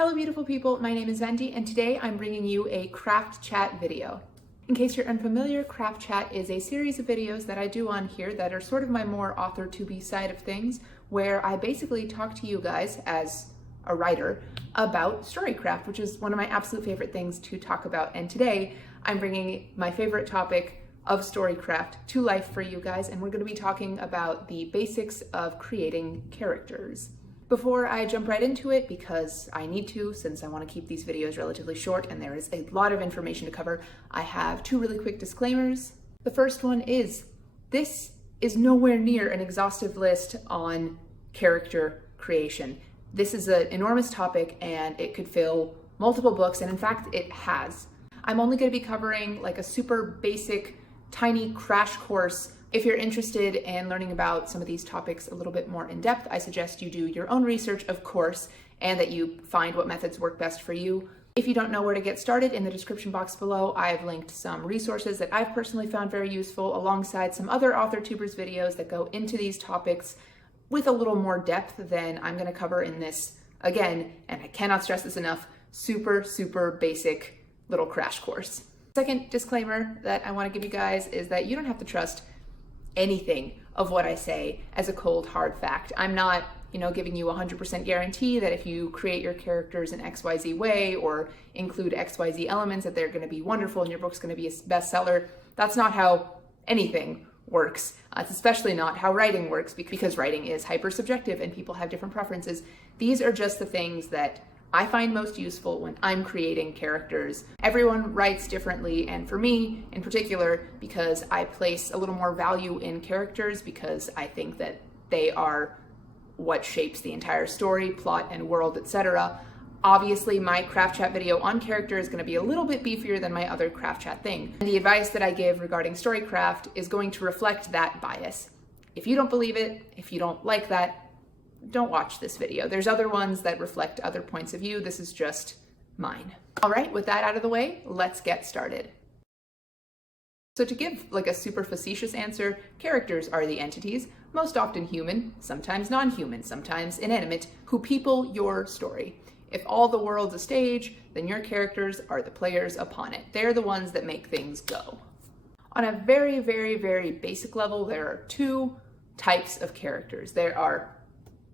Hello beautiful people, my name is Venti and today I'm bringing you a craft chat video. In case you're unfamiliar, craft chat is a series of videos that I do on here that are sort of my more author-to-be side of things, where I basically talk to you guys as a writer about storycraft, which is one of my absolute favorite things to talk about. And today I'm bringing my favorite topic of storycraft to life for you guys, and we're going to be talking about the basics of creating characters. Before I jump right into it, because I need to, since I want to keep these videos relatively short and there is a lot of information to cover, I have two really quick disclaimers. The first one is, this is nowhere near an exhaustive list on character creation. This is an enormous topic and it could fill multiple books, and in fact it has. I'm only going to be covering like a super basic, tiny crash course. If you're interested in learning about some of these topics a little bit more in depth, I suggest you do your own research, of course, and that you find what methods work best for you. If you don't know where to get started, in the description box below, I've linked some resources that I've personally found very useful, alongside some other AuthorTubers videos that go into these topics with a little more depth than I'm going to cover in this, again, and I cannot stress this enough, super basic little crash course. Second disclaimer that I want to give you guys is that you don't have to trust anything of what I say as a cold hard fact. I'm not, giving you 100% guarantee that if you create your characters in XYZ way or include XYZ elements that they're going to be wonderful and your book's going to be a bestseller. That's not how anything works. It's especially not how writing works, because writing is hyper subjective and people have different preferences. These are just the things that I find most useful when I'm creating characters. Everyone writes differently, and for me in particular, because I place a little more value in characters because I think that they are what shapes the entire story, plot, and world, etc. Obviously, my craft chat video on character is going to be a little bit beefier than my other craft chat thing. And the advice that I give regarding storycraft is going to reflect that bias. If you don't believe it, if you don't like that, don't watch this video. There's other ones that reflect other points of view. This is just mine. All right, with that out of the way, let's get started. So to give like a super facetious answer, characters are the entities, most often human, sometimes non-human, sometimes inanimate, who people your story. If all the world's a stage, then your characters are the players upon it. They're the ones that make things go. On a very basic level, there are two types of characters. There are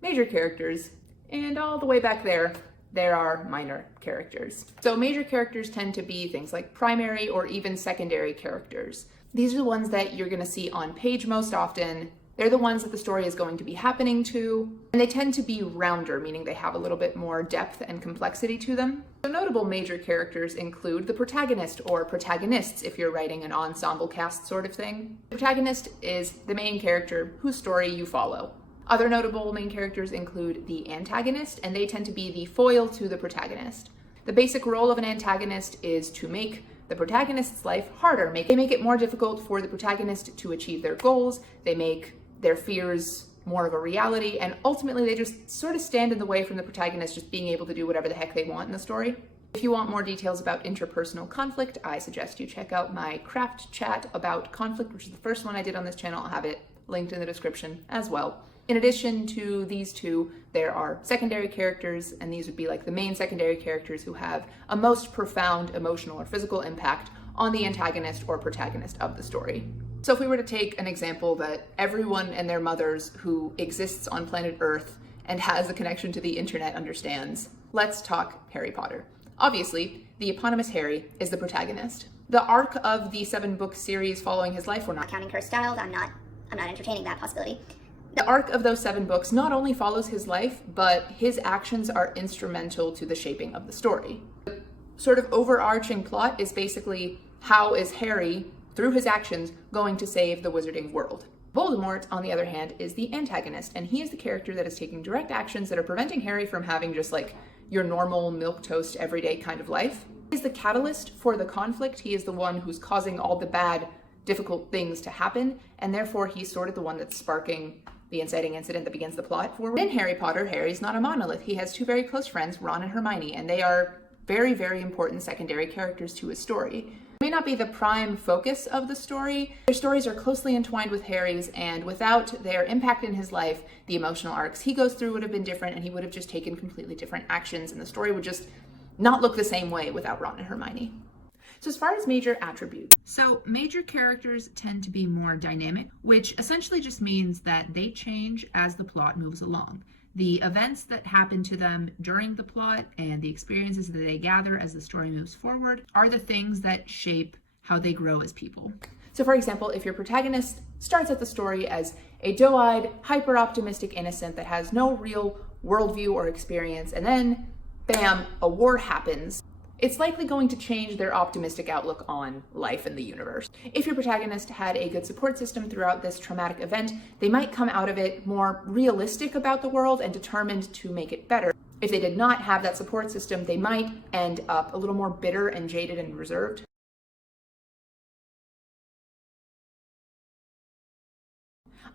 major characters, and all the way back there are minor characters. So major characters tend to be things like primary or even secondary characters. These are the ones that you're going to see on page most often. They're the ones that the story is going to be happening to, and they tend to be rounder, meaning they have a little bit more depth and complexity to them. So notable major characters include the protagonist or protagonists if you're writing an ensemble cast sort of thing. The protagonist is the main character whose story you follow. Other notable main characters include the antagonist, and they tend to be the foil to the protagonist. The basic role of an antagonist is to make the protagonist's life harder. They make it more difficult for the protagonist to achieve their goals. They make their fears more of a reality, and ultimately they just sort of stand in the way from the protagonist just being able to do whatever the heck they want in the story. If you want more details about interpersonal conflict, I suggest you check out my craft chat about conflict, which is the first one I did on this channel. I'll have it linked in the description as well. In addition to these two, there are secondary characters, and these would be like the main secondary characters who have a most profound emotional or physical impact on the antagonist or protagonist of the story. So if we were to take an example that everyone and their mothers who exists on planet Earth and has a connection to the internet understands, let's talk Harry Potter. Obviously, the eponymous Harry is the protagonist. The arc of the 7-book series following his life, we're not counting cursed styles, I'm not entertaining that possibility. The arc of those 7 books not only follows his life, but his actions are instrumental to the shaping of the story. The sort of overarching plot is basically, how is Harry, through his actions, going to save the wizarding world? Voldemort, on the other hand, is the antagonist, and he is the character that is taking direct actions that are preventing Harry from having just like your normal milquetoast everyday kind of life. He is the catalyst for the conflict. He is the one who's causing all the bad, difficult things to happen, and therefore he's sort of the one that's sparking the inciting incident that begins the plot forward. In Harry Potter, Harry's not a monolith. He has two very close friends, Ron and Hermione, and they are very important secondary characters to his story. May not be the prime focus of the story. Their stories are closely entwined with Harry's, and without their impact in his life, the emotional arcs he goes through would have been different, and he would have just taken completely different actions, and the story would just not look the same way without Ron and Hermione. So as far as major attributes. So major characters tend to be more dynamic, which essentially just means that they change as the plot moves along. The events that happen to them during the plot and the experiences that they gather as the story moves forward are the things that shape how they grow as people. So for example, if your protagonist starts at the story as a doe-eyed, hyper-optimistic innocent that has no real worldview or experience, and then, bam, a war happens, it's likely going to change their optimistic outlook on life and the universe. If your protagonist had a good support system throughout this traumatic event, they might come out of it more realistic about the world and determined to make it better. If they did not have that support system, they might end up a little more bitter and jaded and reserved.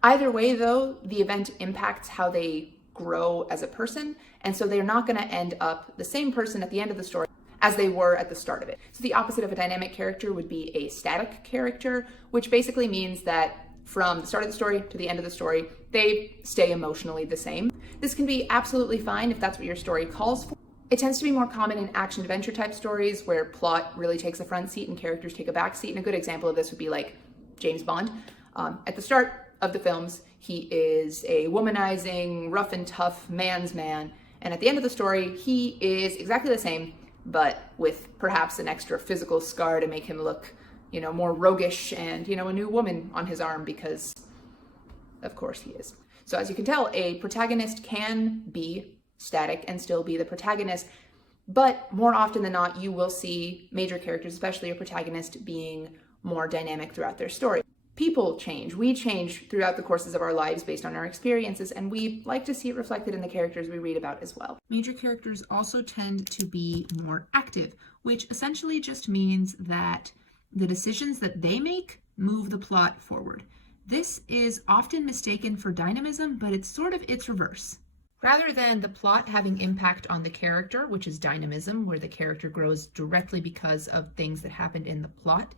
Either way, though, the event impacts how they grow as a person, and so they're not going to end up the same person at the end of the story as they were at the start of it. So the opposite of a dynamic character would be a static character, which basically means that from the start of the story to the end of the story, they stay emotionally the same. This can be absolutely fine if that's what your story calls for. It tends to be more common in action-adventure type stories where plot really takes a front seat and characters take a back seat. And a good example of this would be like James Bond. At the start of the films, he is a womanizing, rough and tough man's man. And at the end of the story, he is exactly the same, but with perhaps an extra physical scar to make him look, more roguish and, a new woman on his arm because, of course, he is. So as you can tell, a protagonist can be static and still be the protagonist, but more often than not, you will see major characters, especially a protagonist, being more dynamic throughout their story. People change. We change throughout the courses of our lives based on our experiences, and we like to see it reflected in the characters we read about as well. Major characters also tend to be more active, which essentially just means that the decisions that they make move the plot forward. This is often mistaken for dynamism, but it's sort of its reverse. Rather than the plot having impact on the character, which is dynamism, where the character grows directly because of things that happened in the plot,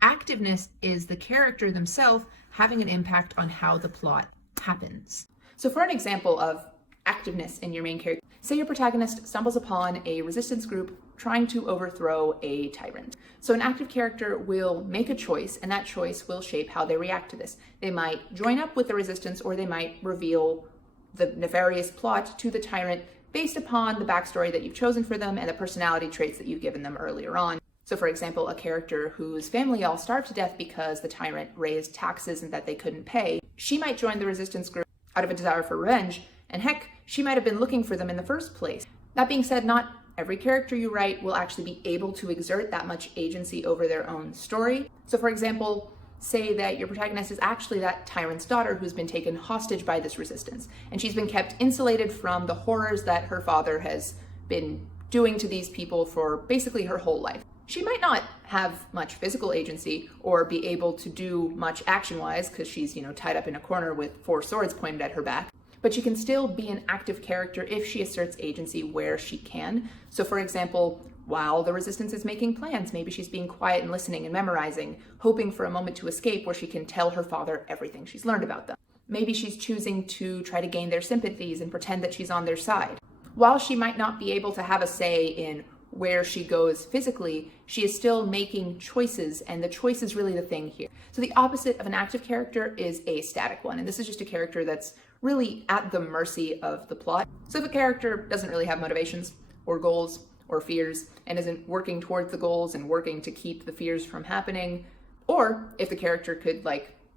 activeness is the character themselves having an impact on how the plot happens. So for an example of activeness in your main character, say your protagonist stumbles upon a resistance group trying to overthrow a tyrant. So an active character will make a choice, and that choice will shape how they react to this. They might join up with the resistance, or they might reveal the nefarious plot to the tyrant based upon the backstory that you've chosen for them and the personality traits that you've given them earlier on. So for example, a character whose family all starved to death because the tyrant raised taxes and that they couldn't pay, she might join the resistance group out of a desire for revenge, and heck, she might have been looking for them in the first place. That being said, not every character you write will actually be able to exert that much agency over their own story. So for example, say that your protagonist is actually that tyrant's daughter who's been taken hostage by this resistance, and she's been kept insulated from the horrors that her father has been doing to these people for basically her whole life. She might not have much physical agency or be able to do much action-wise because she's, tied up in a corner with 4 swords pointed at her back, but she can still be an active character if she asserts agency where she can. So for example, while the resistance is making plans, maybe she's being quiet and listening and memorizing, hoping for a moment to escape where she can tell her father everything she's learned about them. Maybe she's choosing to try to gain their sympathies and pretend that she's on their side. While she might not be able to have a say in where she goes physically, she is still making choices, and the choice is really the thing here. So the opposite of an active character is a static one, and this is just a character that's really at the mercy of the plot. So if a character doesn't really have motivations or goals or fears and isn't working towards the goals and working to keep the fears from happening, or if the character could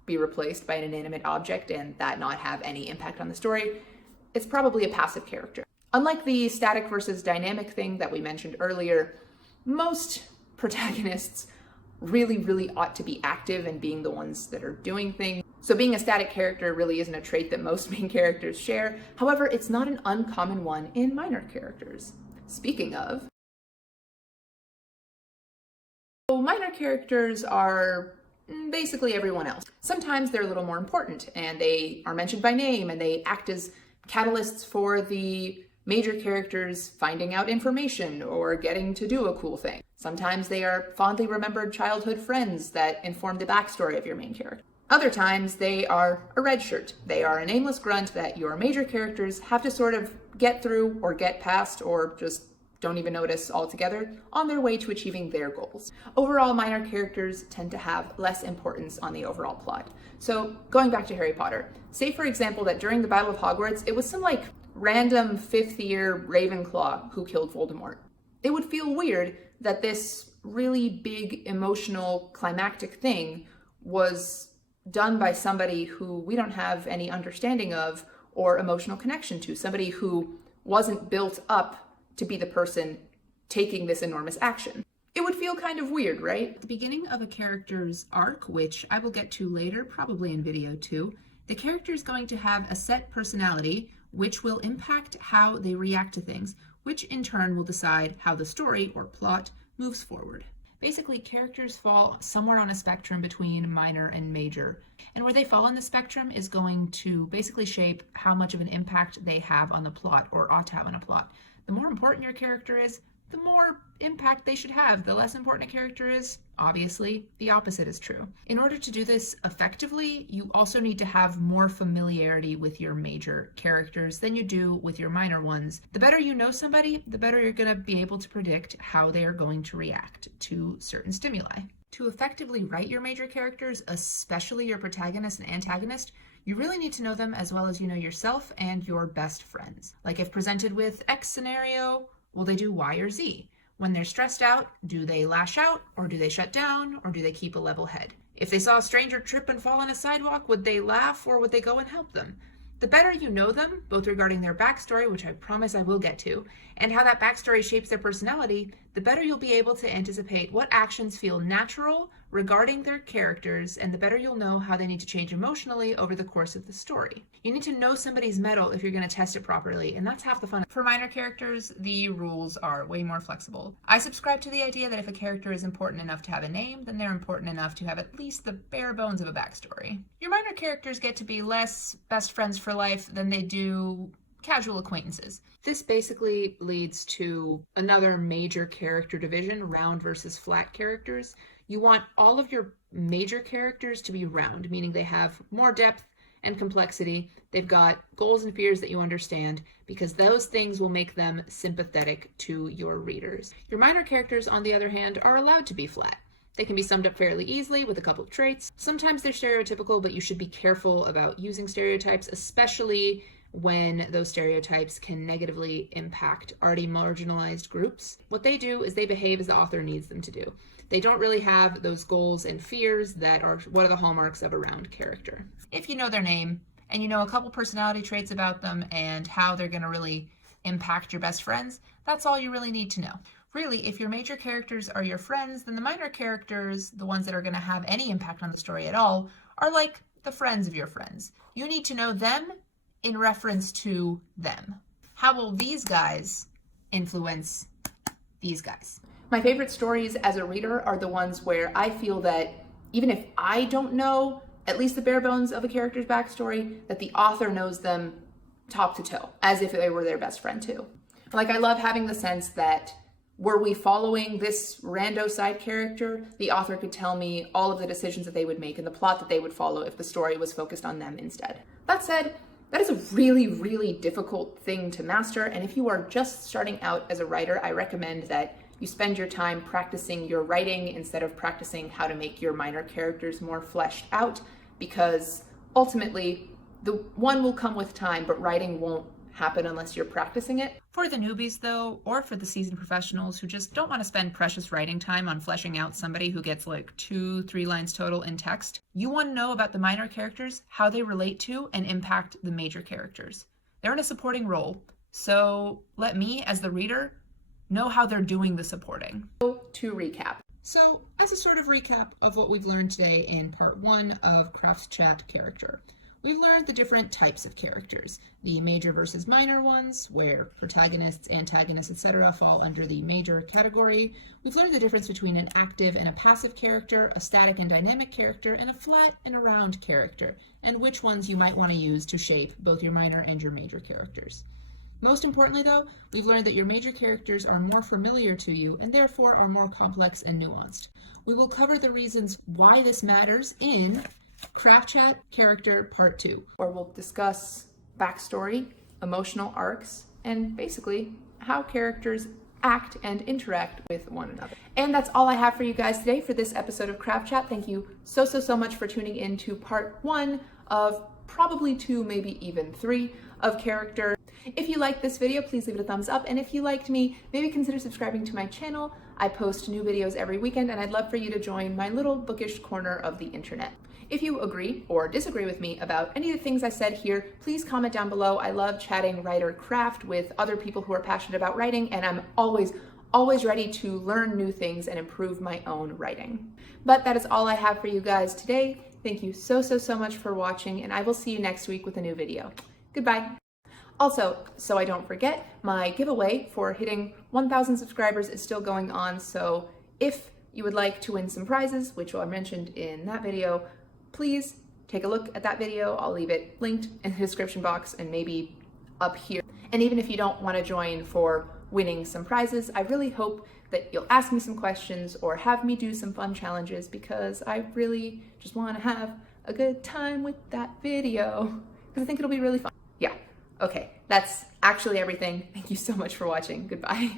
be replaced by an inanimate object and that not have any impact on the story, it's probably a passive character. Unlike the static versus dynamic thing that we mentioned earlier, most protagonists really ought to be active and being the ones that are doing things. So being a static character really isn't a trait that most main characters share. However, it's not an uncommon one in minor characters. Speaking of, minor characters are basically everyone else. Sometimes they're a little more important and they are mentioned by name and they act as catalysts for the major characters finding out information or getting to do a cool thing. Sometimes they are fondly remembered childhood friends that inform the backstory of your main character. Other times they are a red shirt. They are a nameless grunt that your major characters have to sort of get through or get past or just don't even notice altogether on their way to achieving their goals. Overall, minor characters tend to have less importance on the overall plot. So going back to Harry Potter, say for example that during the Battle of Hogwarts, it was some like random 5th year Ravenclaw who killed Voldemort. It would feel weird that this really big emotional climactic thing was done by somebody who we don't have any understanding of or emotional connection to, somebody who wasn't built up to be the person taking this enormous action. It would feel kind of weird, right? At the beginning of a character's arc, which I will get to later, probably in video 2, the character is going to have a set personality which will impact how they react to things, which in turn will decide how the story or plot moves forward. Basically, characters fall somewhere on a spectrum between minor and major, and where they fall on the spectrum is going to basically shape how much of an impact they have on the plot or ought to have on a plot. The more important your character is, the more impact they should have. The less important a character is, obviously, the opposite is true. In order to do this effectively, you also need to have more familiarity with your major characters than you do with your minor ones. The better you know somebody, the better you're going to be able to predict how they are going to react to certain stimuli. To effectively write your major characters, especially your protagonist and antagonist, you really need to know them as well as you know yourself and your best friends. Like if presented with X scenario, will they do Y or Z? When they're stressed out, do they lash out, or do they shut down, or do they keep a level head? If they saw a stranger trip and fall on a sidewalk, would they laugh or would they go and help them? The better you know them, both regarding their backstory, which I promise I will get to, and how that backstory shapes their personality, the better you'll be able to anticipate what actions feel natural regarding their characters, and the better you'll know how they need to change emotionally over the course of the story. You need to know somebody's mettle if you're going to test it properly, and that's half the fun. For minor characters, the rules are way more flexible. I subscribe to the idea that if a character is important enough to have a name, then they're important enough to have at least the bare bones of a backstory. Your minor characters get to be less best friends for life than they do casual acquaintances. This basically leads to another major character division, round versus flat characters. You want all of your major characters to be round, meaning they have more depth and complexity. They've got goals and fears that you understand, because those things will make them sympathetic to your readers. Your minor characters, on the other hand, are allowed to be flat. They can be summed up fairly easily with a couple of traits. Sometimes they're stereotypical, but you should be careful about using stereotypes, especially when those stereotypes can negatively impact already marginalized groups. What they do is they behave as the author needs them to do. They don't really have those goals and fears that are one of the hallmarks of a round character. If you know their name and you know a couple personality traits about them and how they're going to really impact your best friends, that's all you really need to know. Really, if your major characters are your friends, then the minor characters, the ones that are going to have any impact on the story at all, are like the friends of your friends. You need to know them in reference to them. How will these guys influence these guys? My favorite stories as a reader are the ones where I feel that even if I don't know at least the bare bones of a character's backstory, that the author knows them top to toe, as if they were their best friend too. Like, I love having the sense that were we following this rando side character, the author could tell me all of the decisions that they would make and the plot that they would follow if the story was focused on them instead. That said, that is a really, really difficult thing to master, and if you are just starting out as a writer, I recommend that you spend your time practicing your writing instead of practicing how to make your minor characters more fleshed out, because ultimately, the one will come with time, but writing won't happen unless you're practicing it. For the newbies though, or for the seasoned professionals who just don't want to spend precious writing time on fleshing out somebody who gets like 2-3 lines total in text, you want to know about the minor characters, how they relate to and impact the major characters. They're in a supporting role, so let me, as the reader, know how they're doing the supporting. To recap. So, as a sort of recap of what we've learned today in part 1 of Craft Chat Character, we've learned the different types of characters, the major versus minor ones, where protagonists, antagonists, etc. fall under the major category. We've learned the difference between an active and a passive character, a static and dynamic character, and a flat and a round character, and which ones you might want to use to shape both your minor and your major characters. Most importantly though, we've learned that your major characters are more familiar to you and therefore are more complex and nuanced. We will cover the reasons why this matters in Craft Chat Character Part 2. Where we'll discuss backstory, emotional arcs, and basically how characters act and interact with one another. And that's all I have for you guys today for this episode of Craft Chat. Thank you so much for tuning in to part 1 of probably 2, maybe even 3 of character. If you liked this video, please leave it a thumbs up. And if you liked me, maybe consider subscribing to my channel. I post new videos every weekend, and I'd love for you to join my little bookish corner of the internet. If you agree or disagree with me about any of the things I said here, please comment down below. I love chatting writer craft with other people who are passionate about writing, and I'm always ready to learn new things and improve my own writing. But that is all I have for you guys today. Thank you so much for watching, and I will see you next week with a new video. Goodbye. Also, so I don't forget, my giveaway for hitting 1,000 subscribers is still going on, so if you would like to win some prizes, which I mentioned in that video, please take a look at that video. I'll leave it linked in the description box and maybe up here. And even if you don't want to join for winning some prizes, I really hope that you'll ask me some questions or have me do some fun challenges, because I really just want to have a good time with that video, because I think it'll be really fun. Yeah, okay, that's actually everything. Thank you so much for watching. Goodbye.